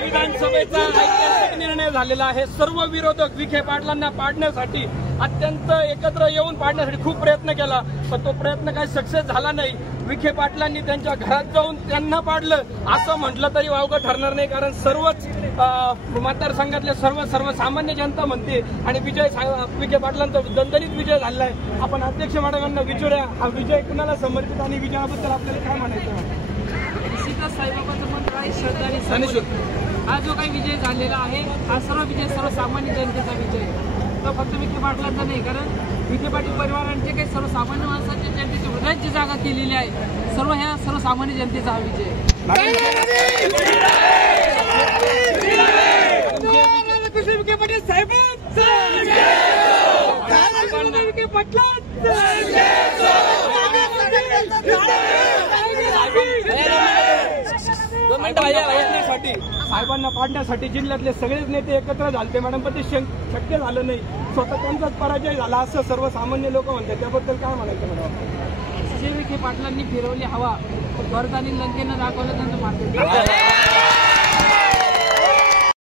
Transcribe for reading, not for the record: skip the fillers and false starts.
विधानसभेचा ऐतिहासिक निर्णय झालेला आहे। सर्व विरोधक विखे पाटलांना पाडण्यासाठी अत्यंत एकत्र येऊन पाडण्यासाठी खूप प्रयत्न केला, पण तो प्रयत्न काही सक्सेस झाला नाही। विखे पाटलांनी त्यांच्या घरात जाऊन त्यांना पाडलं असं म्हटलं तरी वावगं ठरणार नाही, कारण सर्वच मतदारसंघातले सर्वसामान्य जनता म्हणते आणि विखे पाटलांचा दणदणीत विजय झालेला आहे। आपण अध्यक्ष मॅडमांना विचारूया, हा विजय कुणाला समर्पित आणि विजयाबद्दल आपल्याला काय म्हणायचं? साईबाबांचं मंत्र आहे श्रद्धा आणि हा जो काही विजय झालेला आहे हा सर्व विजय सर्वसामान्य जनतेचा विजय तो फक्त विखे पाटलांचा नाही, कारण विखे पाटील परिवारांचे काही सर्वसामान्य माणसाच्या जनतेच्या हृदयात जी जागा केलेली आहे सर्व ह्या सर्वसामान्य जनतेचा हा विजय। विखे पाटील साहेबांचा विखे पाटलांचा साहेबांना पाडण्यासाठी जिल्ह्यातले सगळेच नेते एकत्र झाले मॅडम, पण ते शक्य झालं नाही। स्वतः त्यांचाच पराजय झाला असं सर्वसामान्य लोक म्हणतात, त्याबद्दल काय म्हणायचं मॅडम? विखे पाटलांनी फिरवली हवा, भरत आणि लंकेनं दाखवलं त्यांचं मार्ग।